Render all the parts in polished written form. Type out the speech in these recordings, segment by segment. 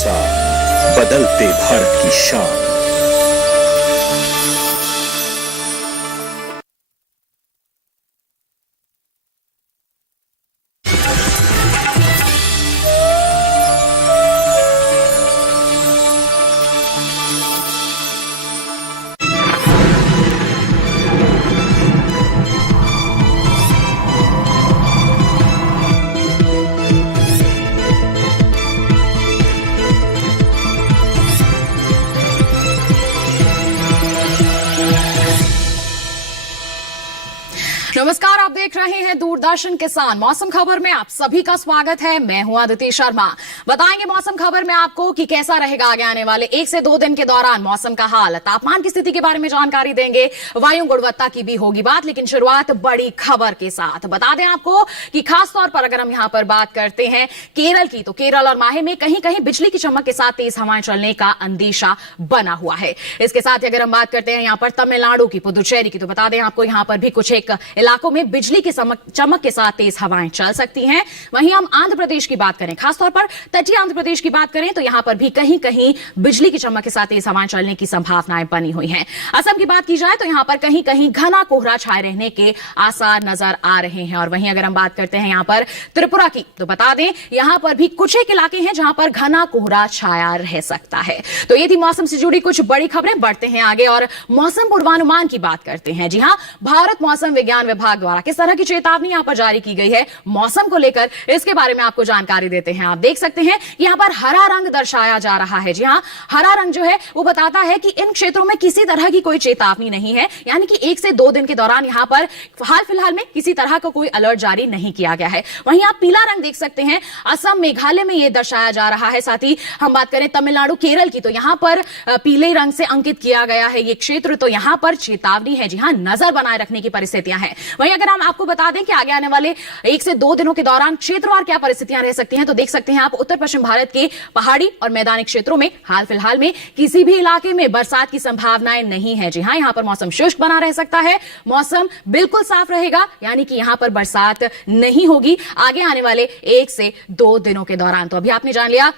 साथ बदलते भारत की शान। नमस्कार, आप देख रहे हैं दूरदर्शन किसान। मौसम खबर में आप सभी का स्वागत है। मैं हूं अदिति शर्मा। बताएंगे मौसम खबर में आपको कि कैसा रहेगा आगे आने वाले 1 से 2 दिन के दौरान मौसम का हाल, तापमान की स्थिति के बारे में जानकारी देंगे, वायु गुणवत्ता की भी होगी बात। लेकिन शुरुआत बड़ी खबर के साथ बता दें आपको कि खासतौर पर अगर हम यहां पर बात करते हैं केरल की, तो केरल और माहे में कहीं कहीं बिजली की चमक के साथ तेज हवाएं चलने का अंदेशा बना हुआ है। इसके साथ अगर हम बात करते हैं यहां पर तमिलनाडु की, पुदुचेरी की, तो बता दें आपको यहां पर भी कुछ एक इलाकों में बिजली की चमक के साथ तेज हवाएं चल सकती हैं। वहीं हम आंध्र प्रदेश की बात करें, खासतौर पर तटीय आंध्र प्रदेश की बात करें, तो यहां पर भी कहीं कहीं बिजली की चमक के साथ तेज हवाएं चलने की संभावनाएं बनी हुई हैं। असम की बात की जाए तो यहां पर कहीं कहीं घना कोहरा छाए रहने के आसार नजर आ रहे हैं। और वहीं अगर हम बात करते हैं यहां पर त्रिपुरा की, तो बता दें यहां पर भी कुछ एक इलाके हैं जहां पर घना कोहरा छाया रह सकता है। तो ये थी मौसम से जुड़ी कुछ बड़ी खबरें। बढ़ते हैं आगे और मौसम पूर्वानुमान की बात करते हैं। जी हां, भारत मौसम विज्ञान विभाग द्वारा किस तरह की चेतावनी यहां पर जारी की गई है मौसम को लेकर, इसके बारे में आपको जानकारी देते हैं। आप देख सकते हैं यहां पर हरा रंग दर्शाया जा रहा है। जी हां, हरा रंग जो है वो बताता है कि इन क्षेत्रों में किसी तरह की कोई चेतावनी नहीं है, यानी कि 1 से 2 दिन के दौरान यहां पर हाल फिलहाल में किसी तरह का कोई अलर्ट जारी नहीं किया गया है। वहीं आप पीला रंग देख सकते हैं, असम मेघालय में यह दर्शाया जा रहा है। साथ ही हम बात करें तमिलनाडु केरल की, तो यहां पर पीले रंग से अंकित किया गया है ये क्षेत्र, तो यहां पर चेतावनी है। जी हां, नजर बनाए रखने की परिस्थितियां हैं। वहीं अगर हम आपको बता दें कि आगे आने वाले 1 से 2 दिनों के दौरान क्षेत्रवार क्या परिस्थितियां रह सकती हैं, तो देख सकते हैं आप उत्तर पश्चिम भारत के पहाड़ी और मैदानी क्षेत्रों में हाल फिलहाल में किसी भी इलाके में बरसात की संभावनाएं नहीं है। जी हां, यहां पर मौसम शुष्क बना रह सकता है, मौसम बिल्कुल साफ रहेगा, यानी कि यहां पर बरसात नहीं होगी आगे आने वाले 1 से 2 दिनों के दौरान। तो अभी आपने जान लिया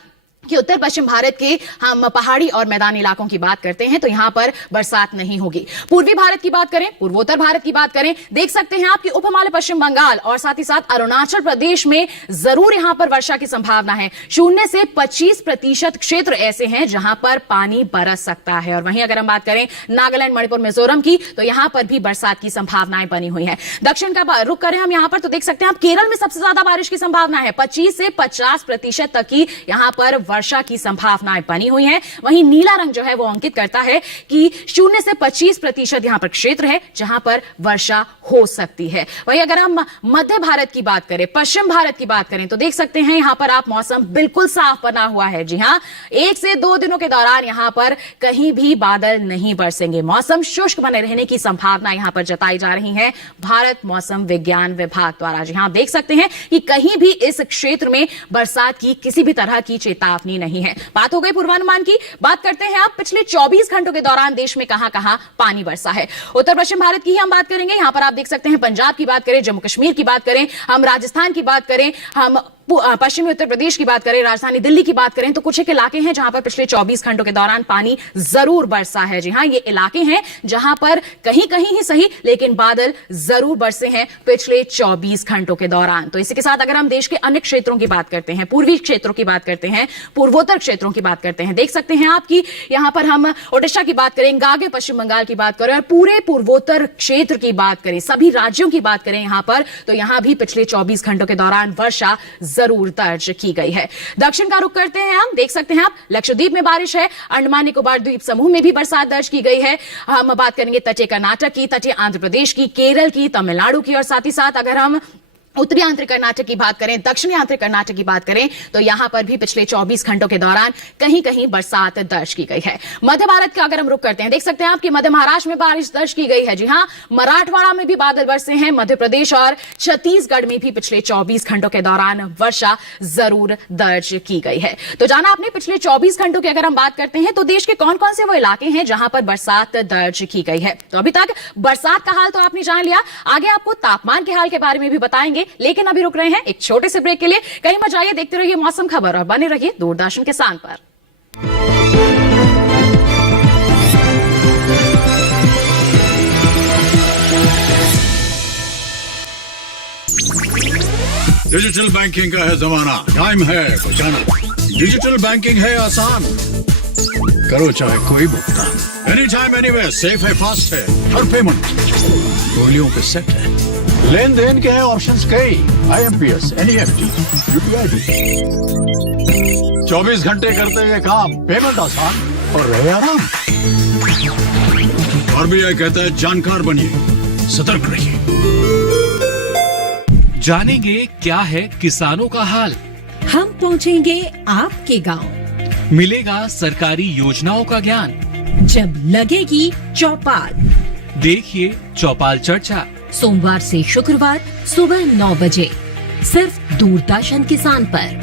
कि उत्तर पश्चिम भारत के हम पहाड़ी और मैदानी इलाकों की बात करते हैं तो यहां पर बरसात नहीं होगी। पूर्वी भारत की बात करें, पूर्वोत्तर भारत की बात करें, देख सकते हैं आप कि उप हिमालय पश्चिम बंगाल और साथ ही साथ अरुणाचल प्रदेश में जरूर यहां पर वर्षा की संभावना है। 0 से 25% क्षेत्र ऐसे हैं जहां पर पानी बरस सकता है। और वहीं अगर हम बात करें नागालैंड, मणिपुर, मिजोरम की, तो यहां पर भी बरसात की संभावनाएं बनी हुई है। दक्षिण का रुख करें हम यहां पर, तो देख सकते हैं आप केरल में सबसे ज्यादा बारिश की संभावना है। 25 से 50% तक की यहां पर वर्षा की संभावनाएं बनी हुई हैं। वहीं नीला रंग जो है वो अंकित करता है कि 0 से 25% यहां पर क्षेत्र है जहां पर वर्षा हो सकती है। वहीं अगर हम मध्य भारत की बात करें, पश्चिम भारत की बात करें, तो देख सकते हैं यहां पर आप मौसम बिल्कुल साफ बना हुआ है। जी हां, 1 से 2 दिनों के दौरान यहां पर कहीं भी बादल नहीं बरसेंगे, मौसम शुष्क बने रहने की संभावना यहां पर जताई जा रही है भारत मौसम विज्ञान विभाग द्वारा। जी हां, देख सकते हैं कि कहीं भी इस क्षेत्र में बरसात की किसी भी तरह की चेतावनी नहीं है। बात हो गई पूर्वानुमान की, बात करते हैं आप पिछले 24 घंटों के दौरान देश में कहां कहां पानी बरसा है। उत्तर पश्चिम भारत की ही हम बात करेंगे। यहां पर आप देख सकते हैं पंजाब की बात करें, जम्मू कश्मीर की बात करें, हम राजस्थान की बात करें, हम पश्चिमी उत्तर प्रदेश की बात करें, राजधानी दिल्ली की बात करें, तो कुछ एक इलाके हैं जहां पर पिछले 24 घंटों के दौरान पानी जरूर बरसा है। जी हां, ये इलाके हैं जहां पर कहीं कहीं ही सही लेकिन बादल जरूर बरसे हैं पिछले 24 घंटों के दौरान। तो इसी के साथ अगर हम देश के अन्य क्षेत्रों की बात करते हैं, पूर्वी क्षेत्रों की बात करते हैं, पूर्वोत्तर क्षेत्रों की बात करते हैं, देख सकते हैं आपकी यहां पर हम ओडिशा की बात करें, आगे पश्चिम बंगाल की बात करें और पूरे पूर्वोत्तर क्षेत्र की बात करें, सभी राज्यों की बात करें यहां पर, तो यहां भी पिछले 24 घंटों के दौरान वर्षा जरूर दर्ज की गई है। दक्षिण का रुख करते हैं हम, देख सकते हैं आप लक्षद्वीप में बारिश है, अंडमान निकोबार द्वीप समूह में भी बरसात दर्ज की गई है। हम बात करेंगे तटीय कर्नाटक की, तटीय आंध्र प्रदेश की, केरल की, तमिलनाडु की और साथ ही साथ अगर हम उत्तरी आंतरिक कर्नाटक की बात करें, दक्षिणी आंतरिक कर्नाटक की बात करें, तो यहां पर भी पिछले 24 घंटों के दौरान कहीं कहीं बरसात दर्ज की गई है। मध्य भारत का अगर हम रुख करते हैं, देख सकते हैं आप कि मध्य महाराष्ट्र में बारिश दर्ज की गई है। जी हां, मराठवाड़ा में भी बादल बरसे हैं, मध्य प्रदेश और छत्तीसगढ़ में भी पिछले 24 घंटों के दौरान वर्षा जरूर दर्ज की गई है। तो जाना आपने पिछले 24 घंटों की अगर हम बात करते हैं तो देश के कौन कौन से वो इलाके हैं जहां पर बरसात दर्ज की गई है। तो अभी तक बरसात का हाल तो आपने जान लिया, आगे आपको तापमान के हाल के बारे में भी बताएंगे, लेकिन अभी रुक रहे हैं एक छोटे से ब्रेक के लिए। कहीं मत जाइए, देखते रहिए मौसम खबर और बने रहिए दूरदर्शन किसान पर। डिजिटल बैंकिंग का है जमाना, टाइम है बचाना। डिजिटल बैंकिंग है आसान, करो चाहे कोई भुगतान, एनी टाइम एनीवेयर, सेफ है, फास्ट है, हर पेमेंट गोलियों पे सेट है। लेन देन के हैं ऑप्शंस कई, IMPS, NEFT, UPI भी। 24 घंटे करते हुए काम, पेमेंट आसान और रहे आराम। RBI कहता है जानकार बनिए, सतर्क रहिए। जानेंगे क्या है किसानों का हाल, हम पहुंचेंगे आपके गांव, मिलेगा सरकारी योजनाओं का ज्ञान। जब लगेगी चौपाल, देखिए चौपाल चर्चा, सोमवार से शुक्रवार सुबह 9 बजे, सिर्फ दूरदर्शन किसान पर।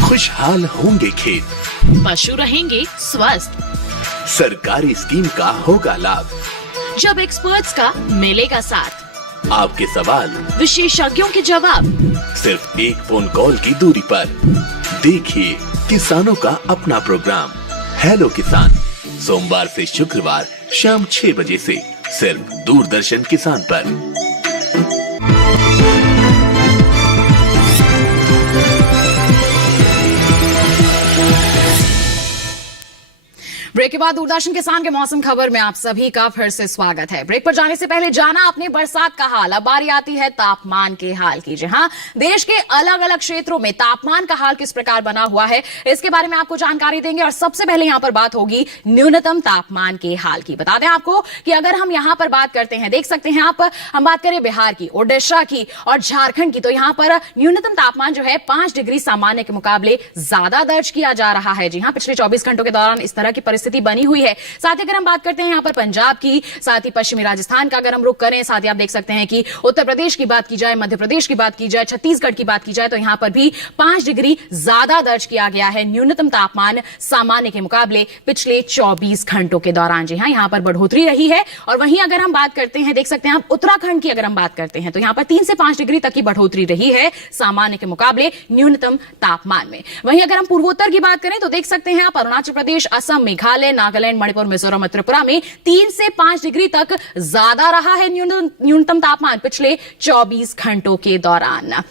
खुशहाल होंगे खेत, पशु रहेंगे स्वस्थ, सरकारी स्कीम का होगा लाभ। जब एक्सपर्ट्स का मिलेगा साथ, आपके सवाल विशेषज्ञों के जवाब, सिर्फ एक फोन कॉल की दूरी पर। देखिए किसानों का अपना प्रोग्राम हेलो किसान, सोमवार से शुक्रवार शाम 6 बजे से, सिर्फ दूरदर्शन किसान पर। ब्रेक के बाद दूरदर्शन किसान के मौसम खबर में आप सभी का फिर से स्वागत है। ब्रेक पर जाने से पहले जाना आपने बरसात का हाल, अब बारी आती है तापमान के हाल की। जहां देश के अलग अलग क्षेत्रों में तापमान का हाल किस प्रकार बना हुआ है, इसके बारे में आपको जानकारी देंगे। और सबसे पहले यहां पर बात होगी न्यूनतम तापमान के हाल की। बता दें आपको कि अगर हम यहां पर बात करते हैं, देख सकते हैं आप, हम बात करें बिहार की, ओडिशा की और झारखंड की, तो यहां पर न्यूनतम तापमान जो है 5 डिग्री सामान्य के मुकाबले ज्यादा दर्ज किया जा रहा है। जी हां, पिछले 24 घंटों के दौरान इस तरह की परिस्थिति बनी हुई है। साथ ही अगर हम बात करते हैं यहां पर पंजाब की, साथ ही पश्चिमी राजस्थान का अगर हम रुख करें, साथ ही आप देख सकते हैं कि उत्तर प्रदेश की बात की जाए, मध्य प्रदेश की बात की जाए, छत्तीसगढ़ की बात की जाए, तो यहां पर भी 5 डिग्री ज्यादा दर्ज किया गया है न्यूनतम तापमान सामान्य के मुकाबले पिछले 24 घंटों के दौरान। जी हां, यहां पर बढ़ोतरी रही है। और वहीं अगर हम बात करते हैं, देख सकते हैं आप, उत्तराखंड की अगर हम बात करते हैं, तो यहां पर 3 से 5 डिग्री तक की बढ़ोतरी रही है सामान्य के मुकाबले न्यूनतम तापमान में। वहीं अगर हम पूर्वोत्तर की बात करें, तो देख सकते हैं आप, अरुणाचल प्रदेश, असम, मेघालय, नागालैंड, मणिपुर, मिजोरम और त्रिपुरा में 3 से 5 डिग्री तक ज्यादा रहा है न्यूनतम तापमान पिछले 24 घंटों के दौरान।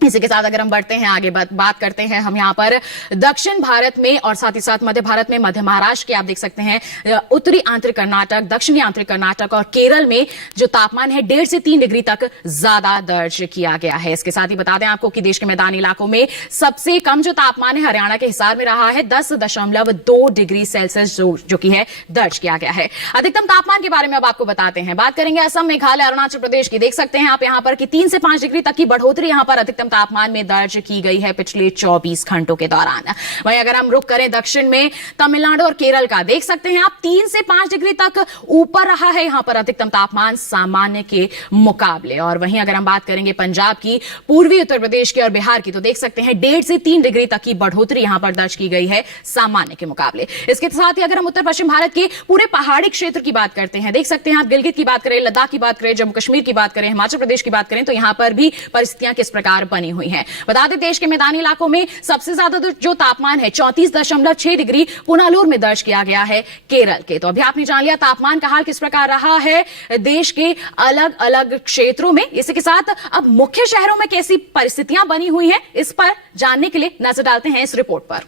इसी के साथ अगर हम बढ़ते हैं आगे, बात करते हैं हम यहां पर दक्षिण भारत में और साथ ही साथ मध्य भारत में, मध्य महाराष्ट्र के आप देख सकते हैं, उत्तरी आंतरिक कर्नाटक, दक्षिणी आंतरिक कर्नाटक और केरल में जो तापमान है 1.5 से 3 डिग्री तक ज्यादा दर्ज किया गया है। इसके साथ ही बता दें आपको कि देश के मैदानी इलाकों में सबसे कम जो तापमान है हरियाणा के हिसार में रहा है, 10.2 डिग्री सेल्सियस जो कि है दर्ज किया गया है। अधिकतम तापमान के बारे में अब आपको बताते हैं। बात करेंगे असम, मेघालय, अरुणाचल प्रदेश की। देख सकते हैं आप यहां पर कि 3 से 5 डिग्री तक की बढ़ोतरी यहां पर अधिकतम तापमान में दर्ज की गई है पिछले 24 घंटों के दौरान। वहीं अगर हम रुख करें दक्षिण में, तमिलनाडु और केरल का, देख सकते हैं आप 3 से 5 डिग्री तक ऊपर रहा है यहां पर अधिकतम तापमान सामान्य के मुकाबले। और वहीं अगर हम बात करेंगे पंजाब की, पूर्वी उत्तर प्रदेश की और बिहार की, तो देख सकते हैं 1.5 से 3 डिग्री तक की बढ़ोतरी यहां पर दर्ज की गई है सामान्य के मुकाबले। इसके साथ ही अगर हम उत्तर पश्चिम भारत के पूरे पहाड़ी क्षेत्र की बात करते हैं, देख सकते हैं आप, गिलगित की बात करें, लद्दाख की बात करें, जम्मू कश्मीर की बात करें, हिमाचल प्रदेश की बात करें, तो यहां पर भी परिस्थितियां किस प्रकार बनी हुई हैं। बता दें देश के मैदानी इलाकों में सबसे ज्यादा जो तापमान है 34.6 डिग्री पुनालूर में दर्ज किया गया है केरल के। तो अभी आपने जान लिया तापमान का हाल किस प्रकार रहा है देश के अलग अलग क्षेत्रों में। इसी के साथ अब मुख्य शहरों में कैसी परिस्थितियां बनी हुई हैं, इस पर जानने के लिए नजर डालते हैं इस रिपोर्ट पर।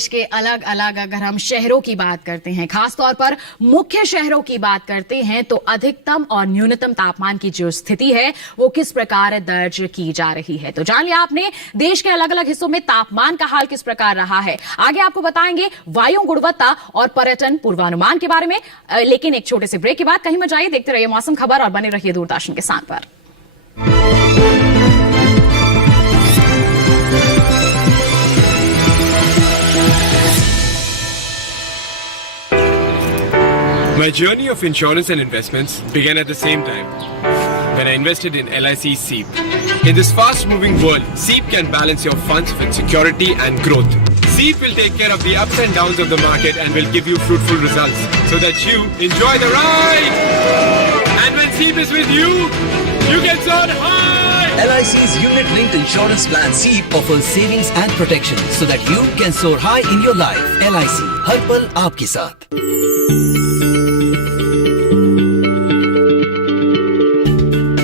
देश के अलग अलग अगर हम शहरों की बात करते हैं, खासतौर पर मुख्य शहरों की बात करते हैं, तो अधिकतम और न्यूनतम तापमान की जो स्थिति है वो किस प्रकार दर्ज की जा रही है। तो जान लिया आपने देश के अलग अलग हिस्सों में तापमान का हाल किस प्रकार रहा है। आगे आपको बताएंगे वायु गुणवत्ता और पर्यटन पूर्वानुमान के बारे में, लेकिन एक छोटे से ब्रेक के बाद कहीं मत जाइए, देखते रहिए मौसम खबर और बने रहिए दूरदर्शन किसान पर। My journey of insurance and investments began at the same time when I invested in LIC SEEP. In this fast-moving world, SEEP can balance your funds with security and growth. SEEP will take care of the ups and downs of the market and will give you fruitful results so that you enjoy the ride. And when SEEP is with you, you get soar high. LIC's unit-linked insurance plan SEEP offers savings and protection so that you can soar high in your life. LIC, हर पल आपके साथ।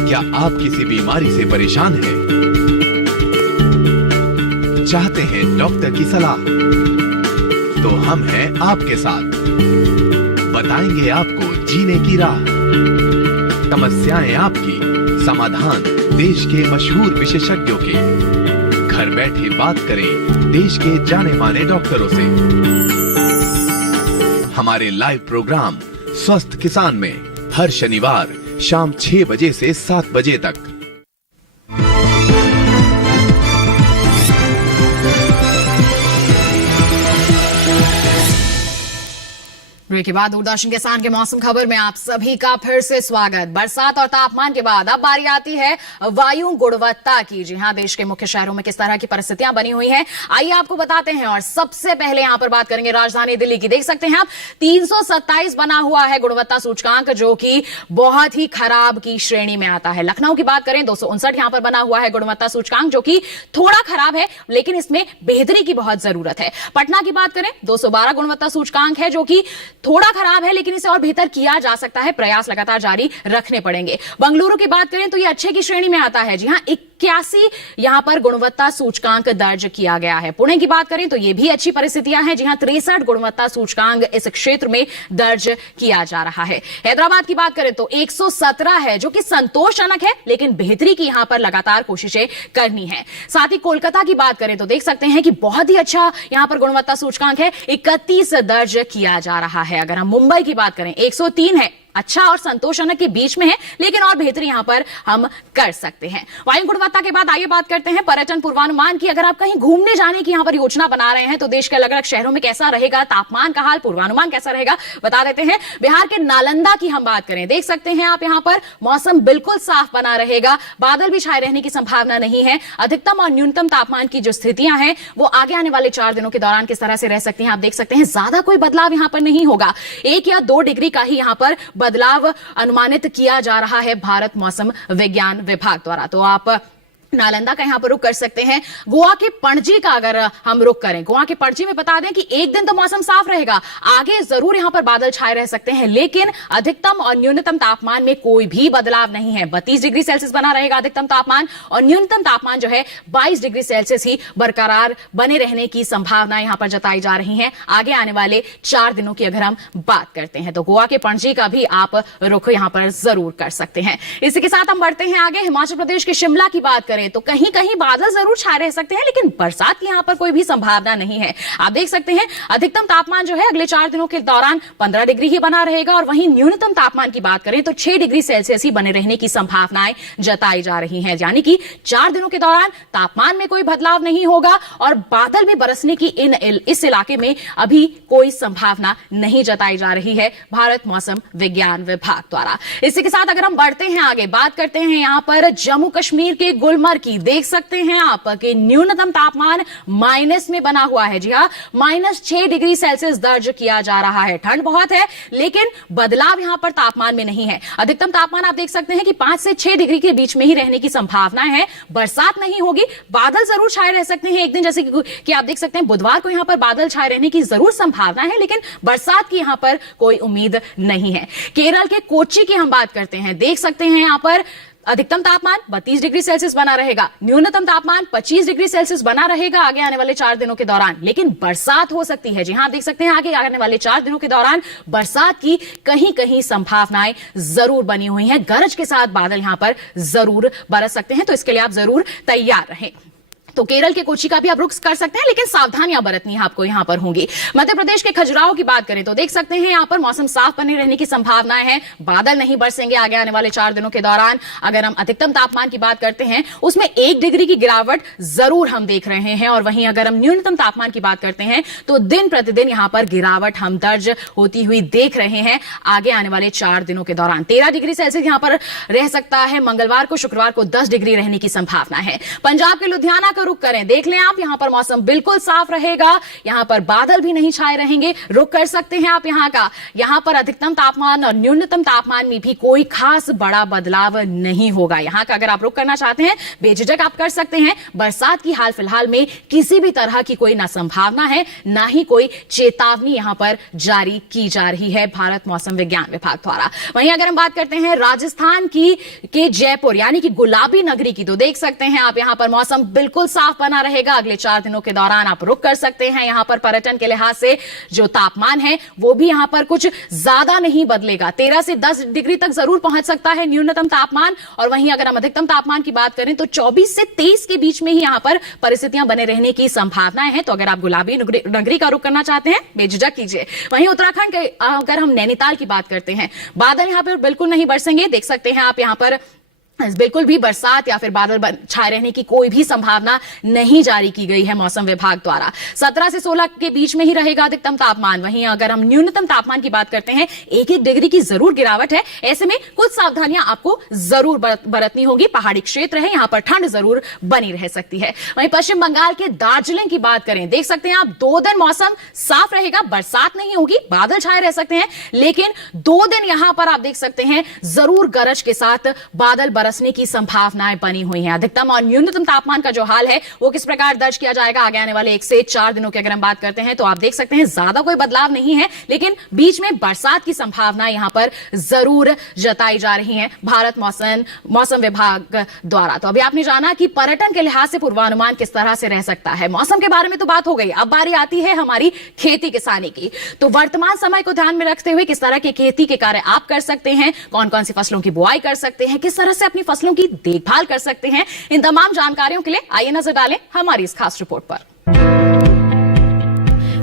क्या आप किसी बीमारी से परेशान हैं? चाहते हैं डॉक्टर की सलाह? तो हम हैं आपके साथ, बताएंगे आपको जीने की राह। समस्याएं आपकी, समाधान देश के मशहूर विशेषज्ञों के। घर बैठे बात करें देश के जाने माने डॉक्टरों से। हमारे लाइव प्रोग्राम स्वस्थ किसान में हर शनिवार शाम 6 बजे से 7 बजे तक। ब्रेक के बाद दूरदर्शन किसान के मौसम खबर में आप सभी का फिर से स्वागत। बरसात और तापमान के बाद अब बारी आती है वायु गुणवत्ता की। जी हां, देश के मुख्य शहरों में किस तरह की परिस्थितियां बनी हुई हैं, आइए आपको बताते हैं। और सबसे पहले यहां पर बात करेंगे राजधानी दिल्ली की। देख सकते हैं आप 327 बना हुआ है गुणवत्ता सूचकांक, जो कि बहुत ही खराब की श्रेणी में आता है। लखनऊ की बात करें 259 यहां पर बना हुआ है गुणवत्ता सूचकांक, जो कि थोड़ा खराब है, लेकिन इसमें बेहतरी की बहुत जरूरत है। पटना की बात करें 212 गुणवत्ता सूचकांक है, जो कि थोड़ा खराब है, लेकिन इसे और बेहतर किया जा सकता है, प्रयास लगातार जारी रखने पड़ेंगे। बंगलुरु की बात करें तो ये अच्छे की श्रेणी में आता है। जी हां, 81 यहां पर गुणवत्ता सूचकांक दर्ज किया गया है। पुणे की बात करें तो ये भी अच्छी परिस्थितियां हैं। जी हां, 63 गुणवत्ता सूचकांक इस क्षेत्र में दर्ज किया जा रहा है। हैदराबाद की बात करें तो 117 है, जो कि संतोषजनक है, लेकिन बेहतरी की यहां पर लगातार कोशिशें करनी है। साथ ही कोलकाता की बात करें तो देख सकते हैं कि बहुत ही अच्छा यहां पर गुणवत्ता सूचकांक है, 31 दर्ज किया जा रहा है। अगर हम मुंबई की बात करें 103 है, अच्छा और संतोषजनक के बीच में है, लेकिन और बेहतरी यहां पर हम कर सकते हैं। वायु गुणवत्ता के बाद आइए बात करते हैं पर्यटन पूर्वानुमान की। अगर आप कहीं घूमने जाने की यहां पर योजना बना रहे हैं तो देश के अलग अलग शहरों में कैसा रहेगा तापमान का हाल, पूर्वानुमान कैसा रहेगा, बता देते हैं। बिहार के नालंदा की हम बात करें, देख सकते हैं आप यहां पर मौसम बिल्कुल साफ बना रहेगा, बादल भी छाए रहने की संभावना नहीं है। अधिकतम और न्यूनतम तापमान की जो स्थितियां हैं वो आगे आने वाले 4 दिनों के दौरान किस तरह से रह सकती हैं, आप देख सकते हैं। ज्यादा कोई बदलाव यहां पर नहीं होगा, 1 या 2 डिग्री का ही यहां पर बदलाव अनुमानित किया जा रहा है भारत मौसम विज्ञान विभाग द्वारा। तो आप नालंदा का यहां पर रुक कर सकते हैं। गोवा के पणजी का अगर हम रुक करें, गोवा के पणजी में बता दें कि एक दिन तो मौसम साफ रहेगा, आगे जरूर यहां पर बादल छाए रह सकते हैं, लेकिन अधिकतम और न्यूनतम तापमान में कोई भी बदलाव नहीं है। 32 डिग्री सेल्सियस बना रहेगा अधिकतम तापमान, और न्यूनतम तापमान जो है 22 डिग्री सेल्सियस ही बरकरार बने रहने की संभावना यहां पर जताई जा रही है आगे आने वाले 4 दिनों की अगर हम बात करते हैं। तो गोवा के पणजी का भी आप रुख यहां पर जरूर कर सकते हैं। इसी के साथ हम बढ़ते हैं आगे। हिमाचल प्रदेश के शिमला की बात करें तो कहीं कहीं बादल जरूर छाए रह सकते हैं, लेकिन बरसात की यहां पर कोई भी संभावना नहीं है। आप देख सकते हैं अधिकतम तापमान जो है अगले 4 दिनों के दौरान 15 डिग्री ही बना रहेगा, और वहीं न्यूनतम तापमान की बात करें तो 6 डिग्री सेल्सियस ही बने रहने की संभावनाएं जताई जा रही हैं। यानी कि 4 दिनों के दौरान तापमान में कोई बदलाव नहीं होगा, और बादल भी बरसने की इस इलाके में अभी कोई संभावना नहीं जताई जा रही है भारत मौसम विज्ञान विभाग द्वारा। इसी के साथ अगर हम बढ़ते हैं आगे, बात करते हैं यहां पर जम्मू कश्मीर के गुलमर्ग की। देख सकते हैं आप कि न्यूनतम तापमान माइनस में बना हुआ है। जी हां, -6 डिग्री सेल्सियस दर्ज किया जा रहा है। ठंड बहुत है, लेकिन बदलाव यहां पर तापमान में नहीं है। अधिकतम तापमान आप देख सकते हैं कि 5 से 6 डिग्री के बीच में ही रहने की संभावना है। बरसात नहीं होगी, बादल जरूर छाए रह सकते हैं एक दिन, जैसे कि आप देख सकते हैं बुधवार को यहां पर बादल छाए रहने की जरूर संभावना है, लेकिन बरसात की यहां पर कोई उम्मीद नहीं है। केरल के कोच्चि की हम बात करते हैं, देख सकते हैं यहां पर अधिकतम तापमान 32 डिग्री सेल्सियस बना रहेगा, न्यूनतम तापमान 25 डिग्री सेल्सियस बना रहेगा आगे आने वाले 4 दिनों के दौरान। लेकिन बरसात हो सकती है। जी हां, देख सकते हैं आगे आने वाले 4 दिनों के दौरान बरसात की कहीं कहीं संभावनाएं जरूर बनी हुई हैं। गरज के साथ बादल यहां पर जरूर बरस सकते हैं, तो इसके लिए आप जरूर तैयार रहें। तो केरल के कोची का भी आप रुख कर सकते हैं, लेकिन सावधानियां बरतनी आपको यहां पर होंगी। मध्य प्रदेश के खजुराहो की बात करें तो देख सकते हैं यहां पर मौसम साफ बने रहने की संभावनाएं हैं, बादल नहीं बरसेंगे आगे आने वाले 4 दिनों के दौरान। अगर हम अधिकतम तापमान की बात करते हैं उसमें 1 डिग्री की गिरावट जरूर हम देख रहे हैं, और वहीं अगर हम न्यूनतम तापमान की बात करते हैं तो दिन प्रतिदिन यहां पर गिरावट हम दर्ज होती हुई देख रहे हैं आगे आने वाले 4 दिनों के दौरान। 13 डिग्री सेल्सियस यहां पर रह सकता है, मंगलवार को शुक्रवार को 10 डिग्री रहने की संभावना है। पंजाब के लुधियाना का रुख करें, देख लें आप यहां पर मौसम बिल्कुल साफ रहेगा, यहां पर बादल भी नहीं छाए रहेंगे। रुख कर सकते हैं आप यहां का, यहां पर अधिकतम तापमान और न्यूनतम तापमान में भी कोई खास बड़ा बदलाव नहीं होगा। यहां का अगर आप रुख करना चाहते हैं बेझिझक आप कर सकते हैं। बरसात की हाल फिलहाल में किसी भी तरह की कोई ना संभावना है, ना ही कोई चेतावनी यहां पर जारी की जा रही है भारत मौसम विज्ञान विभाग द्वारा। वहीं अगर हम बात करते हैं राजस्थान की के जयपुर यानी कि गुलाबी नगरी की, तो देख सकते हैं आप यहां पर मौसम बिल्कुल साफ बना रहेगा। अगले 4 दिनों के दौरान आप रुक कर सकते हैं। यहां पर पर्यटन के लिहाज से जो तापमान है वो भी यहां पर कुछ ज्यादा नहीं बदलेगा, 13 से 10 डिग्री तक जरूर पहुंच सकता है न्यूनतम तापमान, और वहीं अगर हम अधिकतम तापमान की बात करें तो 24 से 23 के बीच में ही यहां पर परिस्थितियां बने रहने की संभावनाएं हैं। तो अगर आप गुलाबी नगरी का रुख करना चाहते हैं बेझिझक कीजिए। वहीं उत्तराखंड के अगर हम नैनीताल की बात करते हैं, बादल यहां पर बिल्कुल नहीं बरसेंगे। देख सकते हैं आप यहां पर बिल्कुल भी बरसात या फिर बादल छाए रहने की कोई भी संभावना नहीं जारी की गई है मौसम विभाग द्वारा। 17 से 16 के बीच में ही रहेगा अधिकतम तापमान। वहीं अगर हम न्यूनतम तापमान की बात करते हैं 1-1 डिग्री की जरूर गिरावट है। ऐसे में कुछ सावधानियां आपको जरूर बरतनी होगी। पहाड़ी क्षेत्र है, यहां पर ठंड जरूर बनी रह सकती है। वहीं पश्चिम बंगाल के दार्जिलिंग की बात करें, देख सकते हैं आप 2 दिन मौसम साफ रहेगा, बरसात नहीं होगी, बादल छाए रह सकते हैं, लेकिन 2 दिन यहां पर आप देख सकते हैं जरूर गरज के साथ बादल बरसने की संभावनाएं बनी हुई हैं। अधिकतम और न्यूनतम तापमान का जो हाल है वो किस प्रकार दर्ज किया जाएगा आगे आने वाले 1 से 4 दिनों की अगर हम बात करते हैं तो आप देख सकते हैं ज्यादा कोई बदलाव नहीं है, लेकिन बीच में बरसात की संभावना यहां पर जरूर जताई जा रही है भारत मौसम विभाग द्वारा। तो अभी आपने जाना कि पर्यटन के लिहाज से पूर्वानुमान किस तरह से रह सकता है। मौसम के बारे में तो बात हो गई, अब बारी आती है हमारी खेती किसानी की। तो वर्तमान समय को ध्यान में रखते हुए किस तरह के खेती के कार्य आप कर सकते हैं, कौन कौन सी फसलों की बुआई कर सकते हैं, किस तरह से अपनी फसलों की देखभाल कर सकते हैं, इन तमाम जानकारियों के लिए आइए नजर डालें हमारी इस खास रिपोर्ट पर।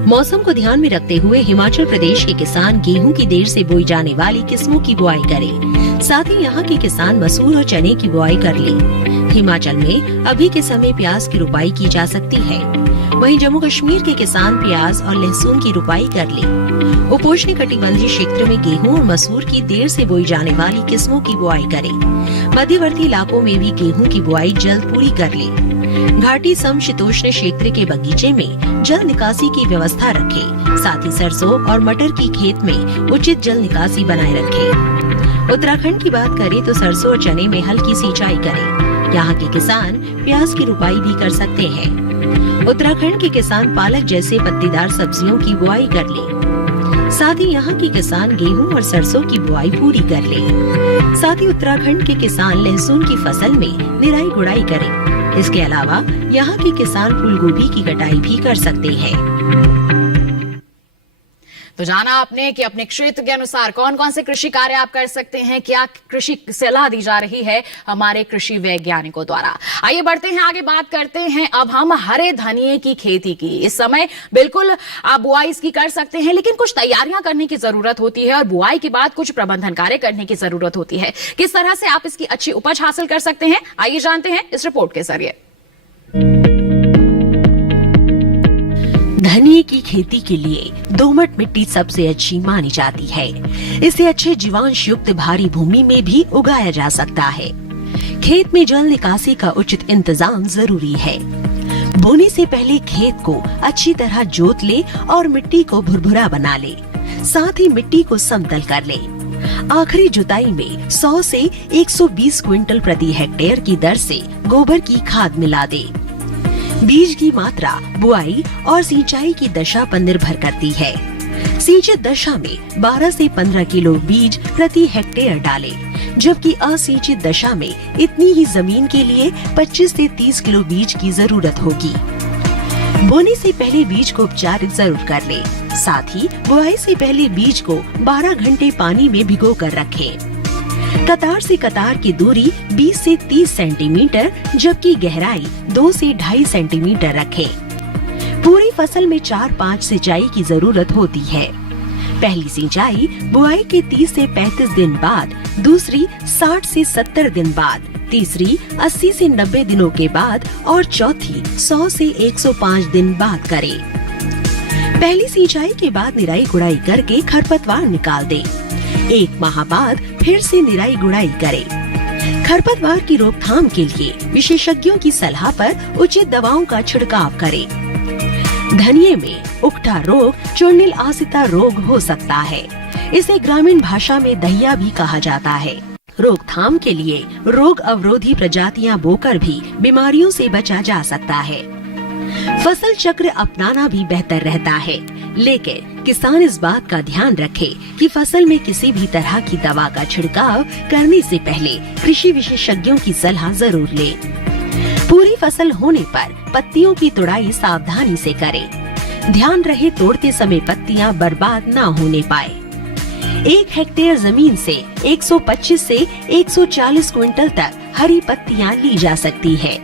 मौसम को ध्यान में रखते हुए हिमाचल प्रदेश के किसान गेहूं की देर से बोई जाने वाली किस्मों की बुआई करें। साथ ही यहाँ के किसान मसूर और चने की बुआई कर लें। हिमाचल में अभी के समय प्याज की रुपाई की जा सकती है। वहीं जम्मू कश्मीर के किसान प्याज और लहसुन की रुपाई कर लें। उपोष्ण कटिबंधीय क्षेत्र में गेहूं और मसूर की देर से बोई जाने वाली किस्मों की बुआई करें। मध्यवर्ती इलाकों में भी गेहूं की बुआई जल्द पूरी कर लें। घाटी समशीतोष्ण क्षेत्र के बगीचे में जल निकासी की व्यवस्था रखें। साथ ही सरसों और मटर की खेत में उचित जल निकासी बनाए रखें। उत्तराखंड की बात करें तो सरसों और चने में हल्की सिंचाई करें। यहाँ के किसान प्याज की रुपाई भी कर सकते हैं। उत्तराखंड के किसान पालक जैसे पत्तेदार सब्जियों की बुआई कर लें। साथ ही यहाँ के किसान गेहूं और सरसों की बुआई पूरी कर लें। साथ ही उत्तराखंड के किसान लहसुन की फसल में निराई गुड़ाई करें। इसके अलावा यहाँ के किसान फूलगोभी की कटाई भी कर सकते हैं। तो जाना आपने कि अपने क्षेत्र के अनुसार कौन कौन से कृषि कार्य आप कर सकते हैं, क्या कृषि सलाह दी जा रही है हमारे कृषि वैज्ञानिकों द्वारा। आइए बढ़ते हैं आगे, बात करते हैं अब हम हरे धनिये की खेती की। इस समय बिल्कुल आप बुआई इसकी कर सकते हैं, लेकिन कुछ तैयारियां करने की जरूरत होती है और बुआई के बाद कुछ प्रबंधन कार्य करने की जरूरत होती है। किस तरह से आप इसकी अच्छी उपज हासिल कर सकते हैं, आइए जानते हैं इस रिपोर्ट के जरिए। धनिये की खेती के लिए दोमट मिट्टी सबसे अच्छी मानी जाती है। इसे अच्छे जीवांश युक्त भारी भूमि में भी उगाया जा सकता है। खेत में जल निकासी का उचित इंतजाम जरूरी है। बोने से पहले खेत को अच्छी तरह जोत ले और मिट्टी को भुरभुरा बना ले। साथ ही मिट्टी को समतल कर ले। आखिरी जुताई में 100 से 120 क्विंटल प्रति हेक्टेयर की दर से गोबर की खाद मिला दे। बीज की मात्रा बुआई और सिंचाई की दशा पर निर्भर करती है। सिंचित दशा में 12 से 15 किलो बीज प्रति हेक्टेयर डालें। जबकि असिंचित दशा में इतनी ही जमीन के लिए 25 से 30 किलो बीज की जरूरत होगी। बोने से पहले बीज को उपचारित जरूर कर ले। साथ ही बुआई से पहले बीज को 12 घंटे पानी में भिगो कर रखें। कतार से कतार की दूरी 20 से 30 सेंटीमीटर जबकि गहराई 2 से 2.5 सेंटीमीटर रखें। पूरी फसल में 4-5 सिंचाई की जरूरत होती है। पहली सिंचाई बुआई के 30 से 35 दिन बाद, दूसरी 60 से 70 दिन बाद, तीसरी 80 से 90 दिनों के बाद और चौथी 100 से 105 दिन बाद करें। पहली सिंचाई के बाद निराई गुड़ाई करके खरपतवार निकाल दें। 1 माह बाद फिर से निराई गुड़ाई करें। खरपतवार की रोकथाम के लिए विशेषज्ञों की सलाह पर उचित दवाओं का छिड़काव करें। धनिये में उकठा रोग चूर्णिल आसिता रोग हो सकता है। इसे ग्रामीण भाषा में दहिया भी कहा जाता है। रोकथाम के लिए रोग अवरोधी प्रजातियां बोकर भी बीमारियों से बचा जा सकता है। फसल चक्र अपनाना भी बेहतर रहता है, लेकिन किसान इस बात का ध्यान रखे कि फसल में किसी भी तरह की दवा का छिड़काव करने से पहले कृषि विशेषज्ञों की सलाह जरूर ले। पूरी फसल होने पर पत्तियों की तुड़ाई सावधानी से करें। ध्यान रहे तोड़ते समय पत्तियां बर्बाद न होने पाए। 1 हेक्टेयर जमीन से 125 से 140 क्विंटल तक हरी पत्तियां ली जा सकती है।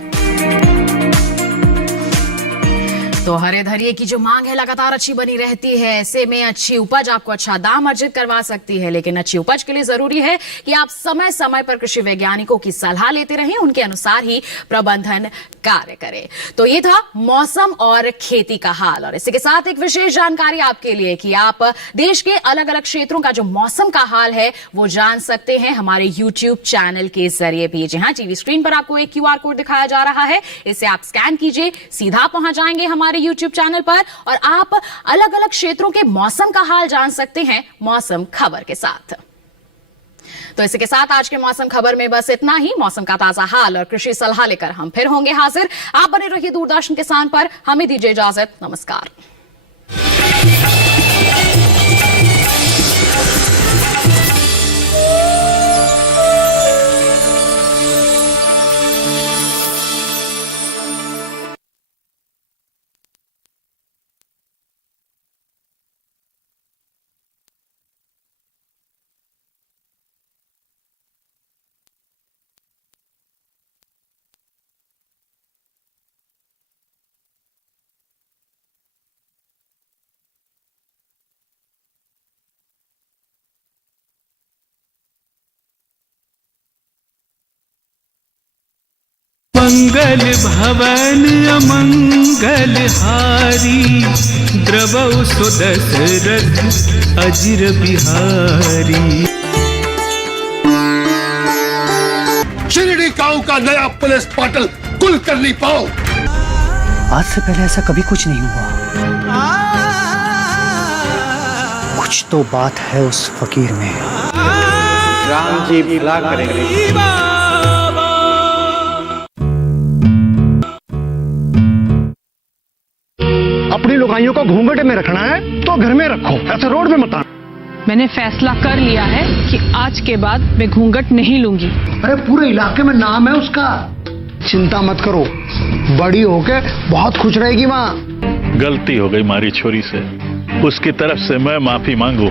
तो हरे धनिये की जो मांग है लगातार अच्छी बनी रहती है। ऐसे में अच्छी उपज आपको अच्छा दाम अर्जित करवा सकती है, लेकिन अच्छी उपज के लिए जरूरी है कि आप समय समय पर कृषि वैज्ञानिकों की सलाह लेते रहें, उनके अनुसार ही प्रबंधन कार्य करें। तो ये था मौसम और खेती का हाल, और इसी के साथ एक विशेष जानकारी आपके लिए कि आप देश के अलग अलग क्षेत्रों का जो मौसम का हाल है वो जान सकते हैं हमारे YouTube चैनल के जरिए भी। जी हाँ, टीवी स्क्रीन पर आपको एक QR कोड दिखाया जा रहा है, इसे आप स्कैन कीजिए, सीधा पहुंच जाएंगे हमारे YouTube चैनल पर और आप अलग अलग क्षेत्रों के मौसम का हाल जान सकते हैं मौसम खबर के साथ। तो इसी के साथ आज के मौसम खबर में बस इतना ही। मौसम का ताजा हाल और कृषि सलाह लेकर हम फिर होंगे हाजिर। आप बने रहिए दूरदर्शन किसान पर। हमें दीजिए इजाजत। नमस्कार। मंगल भवन अमंगल हारी, द्रवौ सुदशरथ अजिर बिहारी। शिरडी गांव का नया पुलिस पाटिल कुलकर्णी पाओ। आज से पहले ऐसा कभी कुछ नहीं हुआ। कुछ तो बात है उस फकीर में। राम जी भला करेंगे। अपनी लुगाइयों को घूंघट में रखना है तो घर में रखो, ऐसे रोड पे मत आना। मैंने फैसला कर लिया है कि आज के बाद मैं घूंघट नहीं लूंगी। अरे पूरे इलाके में नाम है उसका। चिंता मत करो, बड़ी होके बहुत खुश रहेगी माँ। गलती हो गई मारी छोरी से, उसकी तरफ से मैं माफी मांगू।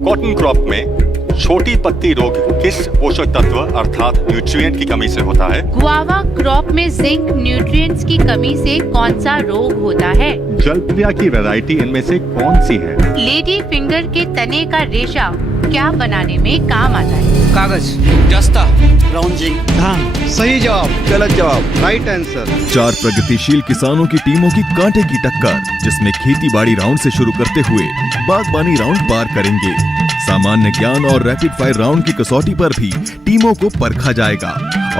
कॉटन क्रॉप में छोटी पत्ती रोग किस पोषक तत्व अर्थात न्यूट्रिएंट की कमी से होता है? गुआवा क्रॉप में जिंक न्यूट्रिएंट्स की कमी से कौन सा रोग होता है? जलप्रिया की वैरायटी इनमें से कौन सी है? लेडी फिंगर के तने का रेशा क्या बनाने में काम आता है? कागज, दस्ता, ब्राउन धान। सही जवाब, गलत जवाब, राइट आंसर। 4 प्रगतिशील किसानों की टीमों की कांटे की टक्कर, जिसमें खेती बाड़ी राउंड से शुरू करते हुए बागबानी राउंड पार करेंगे। सामान्य ज्ञान और रैपिड फायर राउंड की कसौटी पर भी टीमों को परखा जाएगा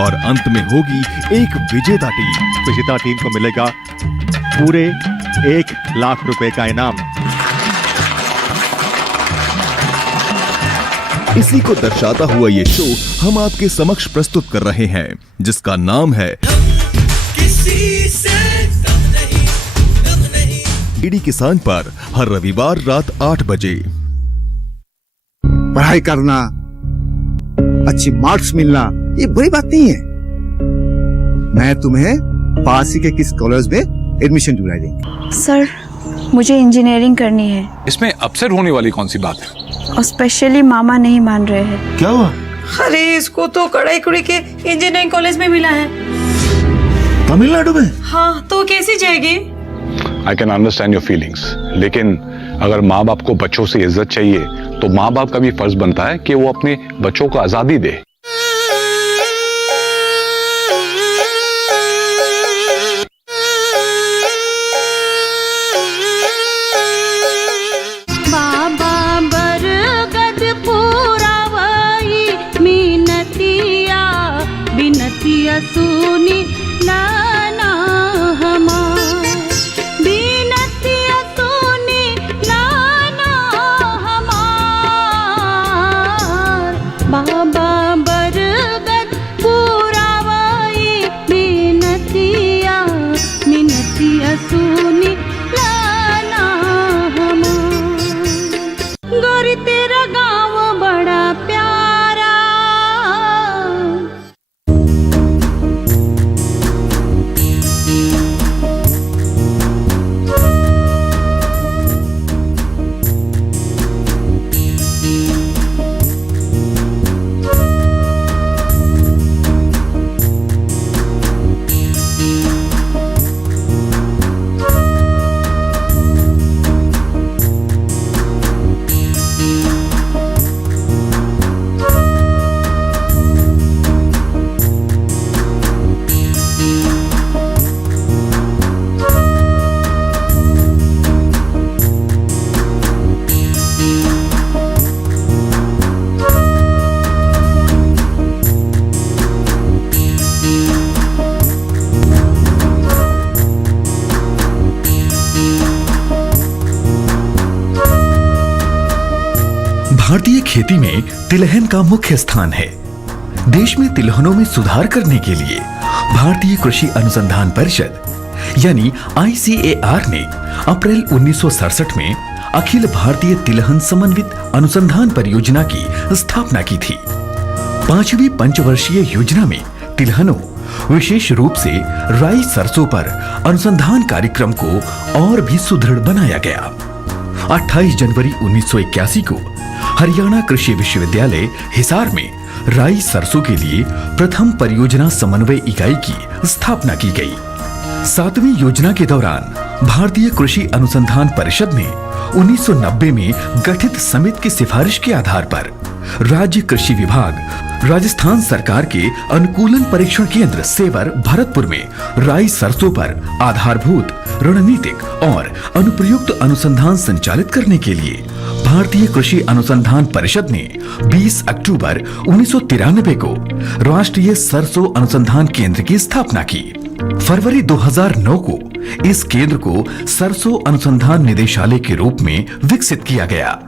और अंत में होगी एक विजेता टीम। विजेता टीम को मिलेगा पूरे 1 लाख रुपए का इनाम। इसी को दर्शाता हुआ ये शो हम आपके समक्ष प्रस्तुत कर रहे हैं, जिसका नाम है डीडी किसान पर हर रविवार रात 8 बजे। पढ़ाई करना, अच्छी मार्क्स मिलना ये बुरी बात नहीं है। मैं तुम्हें पास ही के किस कॉलेज में एडमिशन दिला देंगे। सर मुझे इंजीनियरिंग करनी है। इसमें अपसेट होने वाली कौन सी बात है? और स्पेशली मामा नहीं मान रहे हैं। क्या हुआ? अरे इसको तो कड़ाईकुड़ी के इंजीनियरिंग कॉलेज में मिला है। तमिलनाडु में? हाँ, तो कैसी जाएगी? I can understand your feelings, लेकिन अगर माँ बाप को बच्चों से इज्जत चाहिए तो माँ बाप का भी फर्ज बनता है कि वो अपने बच्चों को आजादी दे। बाबा बरगद पुरावई मिनतिया बिनतिया सुनी लाना हमार, बिनतिया सुनी लाना हमार। बाबा बरगद पुरावई बिनतिया मिनतिया सुनी लाना हमार। गोरी तेरा गाँव बड़ा प्यारा। भारतीय खेती में तिलहन का मुख्य स्थान है। देश में तिलहनों में सुधार करने के लिए भारतीय कृषि अनुसंधान परिषद यानी ICAR ने अप्रैल 1967 में अखिल भारतीय तिलहन समन्वित अनुसंधान परियोजना की स्थापना की थी। 5वीं पंचवर्षीय योजना में तिलहनों, विशेष रूप से राई सरसों पर अनुसंधान कार्यक्रम को और भी सुदृढ़ बनाया गया। 28 जनवरी 1981 को हरियाणा कृषि विश्वविद्यालय हिसार में राई सरसों के लिए प्रथम परियोजना समन्वय इकाई की स्थापना की गई। 7वीं योजना के दौरान भारतीय कृषि अनुसंधान परिषद ने 1990 में गठित समिति की सिफारिश के आधार पर राज्य कृषि विभाग, राजस्थान सरकार के अनुकूलन परीक्षण केंद्र सेवर भरतपुर में राई सरसों पर आधारभूत, रणनीतिक और अनुप्रयुक्त अनुसंधान संचालित करने के लिए भारतीय कृषि अनुसंधान परिषद ने 20 अक्टूबर 1993 को राष्ट्रीय सरसों अनुसंधान केंद्र की स्थापना की। फरवरी 2009 को इस केंद्र को सरसों अनुसंधान निदेशालय के रूप में विकसित किया गया।